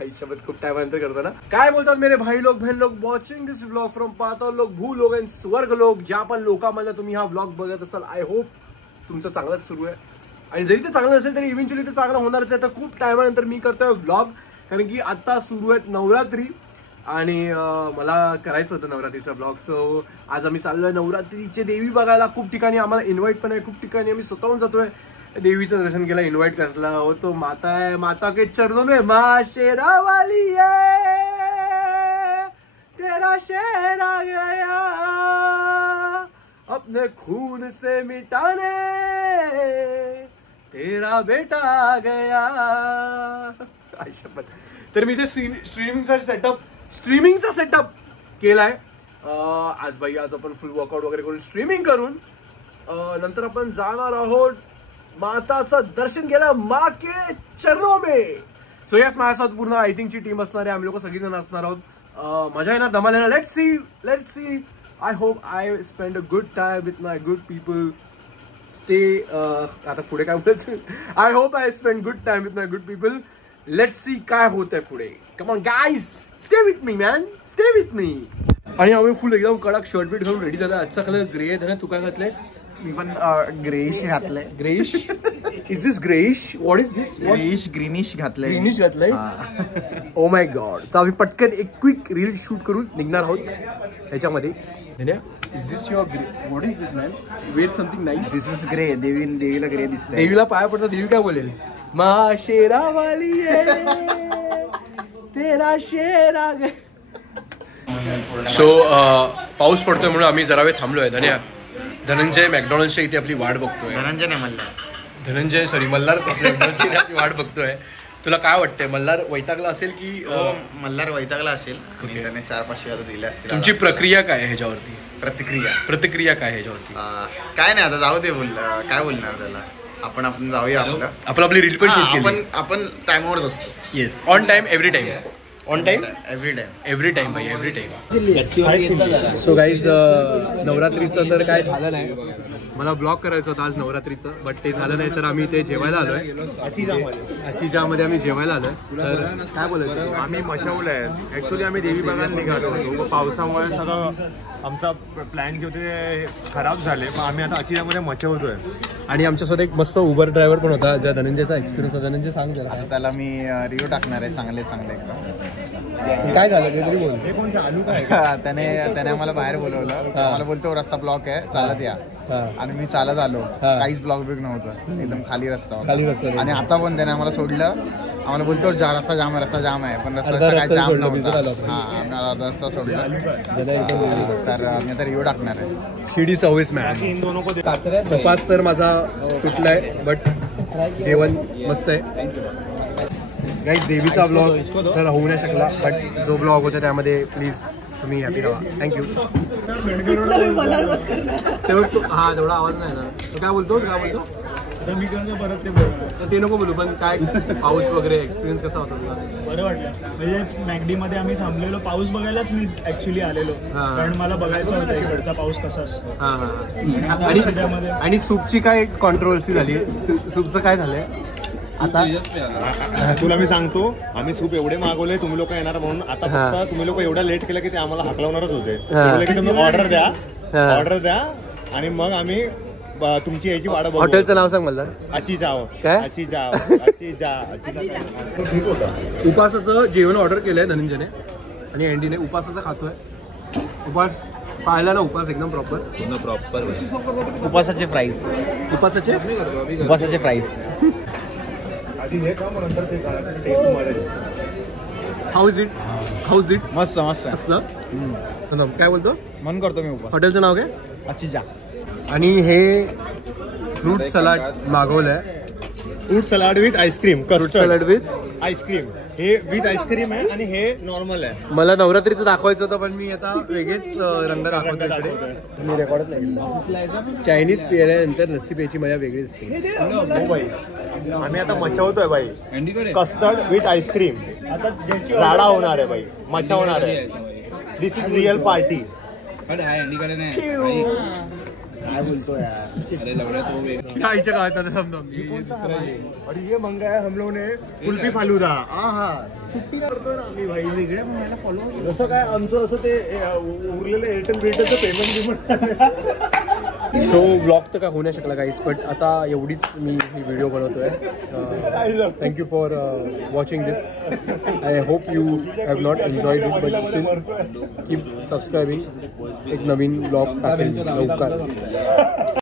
आयुष्यात खूप टाइमनंतर करतो ना. काय बोलतात मेरे भाई लोग बहन लोग वॉचिंग दिस व्लॉग फ्रॉम पाताळ लोक भू लोक अँड स्वर्ग लोक. ज्या पण लोकांमध्ये तुम्ही हा व्लॉग बघत असाल, आय होप तुमचं चांगलंच सुरू आहे. आणि जरी ते चांगलं नसेल तरी इव्हेंच्युअली ते चांगलं होणारच आहे. तर खूप टायमानंतर मी करतोय व्लॉग, कारण की आता सुरू आहेत नवरात्री आणि मला करायचं होतं नवरात्रीचा ब्लॉग. सो आज आम्ही चाललोय नवरात्रीचे देवी बघायला. खूप ठिकाणी आम्हाला इन्व्हाइट पण आहे, खूप ठिकाणी आम्ही स्वतःहून जातोय देवीचं दर्शन केलं. इन्व्हाइट कसला हो, तो माता है, माता के चरणों में माँ शेरा वाली है, तेरा शेर आ गया अपने खून से मिटाने, तेरा बेटा आ गया. तर मी ते स्ट्रीमिंगचा सेटअप केलाय आज. बाई आज आपण फुल वर्कआउट वगैरे करून स्ट्रीमिंग करून नंतर आपण जाणार आहोत माताचं दर्शन केलं माँ के चरणों में. सो यस, माझ्यासोबत पूर्ण आय थिंकची टीम असणार आहे. आम्ही लोक सगळीजण असणार आहोत. मजा येणार, धमाल येणार. Let's see. I hope I spend a good time with my good people. Stay आता पुढे काय बोलायचं. I hope I spend good time with my good people. Let's see काय होत आहे पुढे. Come on guys, stay with me man, stay with me. आणि आम्ही फुल एकदम कडक शर्ट बीट घालून रेडी झाला. आजचा कलर ग्रे आहे ना. तू काय घातलंयस? मी पण ग्रेइश घातलंय. Greyish? Is this greyish? What is this? Greyish greenish घातलंय. ग्रीनिश घातलंय. Oh my God. तर आम्ही पटकन एक क्विक रील शूट करून निघणार आहोत ह्याच्यामध्ये. Is this your grey? What is this man? Wear something nice. This is grey. देवीला ग्रे दिसतंय. देवीला पाया पडतात. देवी काय बोलेल? माँ शेरा वाली है, तेरा शेर आ गया. सो पाऊस पडतोय म्हणून आम्ही जरा वेळ थांबलोय. धनंजय मॅकडॉनल्ड्सच्या इथे आपली वाट बघतोय. धनंजय सॉरी मल्हार मॅकडॉनल्ड्सची आपली वाट बघतोय. तुला काय वाटतंय, मल्हार वैतागला असेल की? मल्हार वैतागला असेल आणि त्याने 4-5 शिव्या दिल्या असतील. तुमची प्रक्रिया काय आहे ह्याच्यावरती? प्रतिक्रिया काय आहे ह्याच्यावरती? काय नाही, आता जाऊ दे. काय बोलणार त्याला. आपण जाऊया. आपली रील पण शूट केली. आपण टाइमवरच असतो. Yes, on time, every time. On time, every time भाई, एव्हरी टाइम. सो गाईज, नवरात्रीचं तर काय झालं नाही. मला ब्लॉग करायचं होतं आज नवरात्रीचं, बट ते झालं नाही. तर आम्ही ते जेवायला आलोय. अचिजामध्ये आम्ही जेवायला आलोय. तर काय बोलायचं, आम्ही मचवलंय. ऍक्च्युली आम्ही देवी बघायला निघालो होतो. पावसामुळे सगळं आमचा प्लॅन जे होते खराब झाले. मग आम्ही आता अचिजामध्ये मचवतोय. आणि आमच्यासोबत एक मस्त उबर ड्रायव्हर पण होता, ज्या धनंजयचा एक्सपिरियन्स होता. धनंजय सांग जरा. त्याला मी रिव्ह्यू टाकणार आहे चांगले काय झालं ते तरी बोल. त्याने आम्हाला बाहेर बोलवलं. मला बोलतो रस्ता ब्लॉक आहे, चालत या. आणि मी चालत आलो. काहीच ब्लॉक बिक नव्हतं, एकदम खाली रस्ता होता. आणि आता पण त्याने आम्हाला सोडलं. आम्हाला बोलतो रस्ता जाम आहे, पण रस्ता काय जाम नव्हता. आम्हाला अर्धा रस्ता सोडलं. तर मी आता रिव्ह्यू टाकणार आहे. शिडी सर्व्हिस मॅन. उपास तर माझा तुटलाय, बट जेवण मस्त आहे. गाईज, देवीचा ब्लॉग तर होऊ नाही शकला, बट जो ब्लॉग होता त्यामध्ये प्लीज तुम्ही हॅपी राहा. थँक्यू. हा तेवढा आवाज नाही ना. तो काय बोलतो? मी परत ते नको बोलू, पण काय पाऊस वगैरे एक्सपिरियन्स कसा होता तुला? बरं वाटलं. म्हणजे मॅगडीमध्ये आम्ही थांबलेलो, पाऊस बघायलाच मी ऍक्च्युली आलेलो, कारण मला बघायचं होतं इकडचा पाऊस कसा असतो. आणि सूपची काय कॉन्ट्रोवर्सी झाली? सूपचं काय झालंय आता? तुला मी सांगतो, आम्ही सूप एवढे मागवले, तुम्ही लोक येणार म्हणून. आता फक्त तुम्ही लोक एवढा लेट केला की ते आम्हाला हाकलवणारच होते. तुम्ही ऑर्डर द्या आणि मग आम्ही तुमची याची वाट बघू. हॉटेलचं नाव सांग मला. उपासाचं जेवण ऑर्डर केलंय धनंजयने आणि अँडीने. उपासाचं खातोय. उपास पाहिला ना? उपास एकदम प्रॉपर. उपासाचे प्राइस. How is it? मस्त असलं. काय बोलतो? मन करतो मी. उपास हॉटेलचं नाव काय? अचिजा. आणि हे फ्रूट सलाड मागवलंय. Fruit salad with ice cream. Fruit salad with ice cream. हे विथ आईस्क्रीम आहे आणि हे नॉर्मल आहे. मला नवरात्रीचं दाखवायचं होतं, पण मी आता वेगळेच रंग दाखवतो इकडे. मी रेकॉर्डच नाही. चायनीज पिल्यानंतर लस्सी प्यायची मजा वेगळी असते. हो बाई, आम्ही आता मचवतोय बाई. Custard with ice cream. आता राडा होणार आहे बाई, मचवणार आहे. दिस इज रिअल पार्टी. काय बोलतो यार. आईच्या गावात आता थांब. और ये मंगाया हम लोग ने कुल्फी फालुदा. आहा सुट्टी करतोय ना आम्ही भाई. वेगळ्या म्हणायला फॉलो जसं काय आमचं असं ते उरलेलं एअरटेल बिलटेलचं पेमेंट. सो ब्लॉग तर काय होऊ नाही शकला काहीच, बट आता एवढीच मी ही व्हिडिओ बनवतोय. Thank you for watching this. I hope you have not enjoyed it, but still keep सबस्क्रायबिंग. एक नवीन ब्लॉग टाकेल लवकर.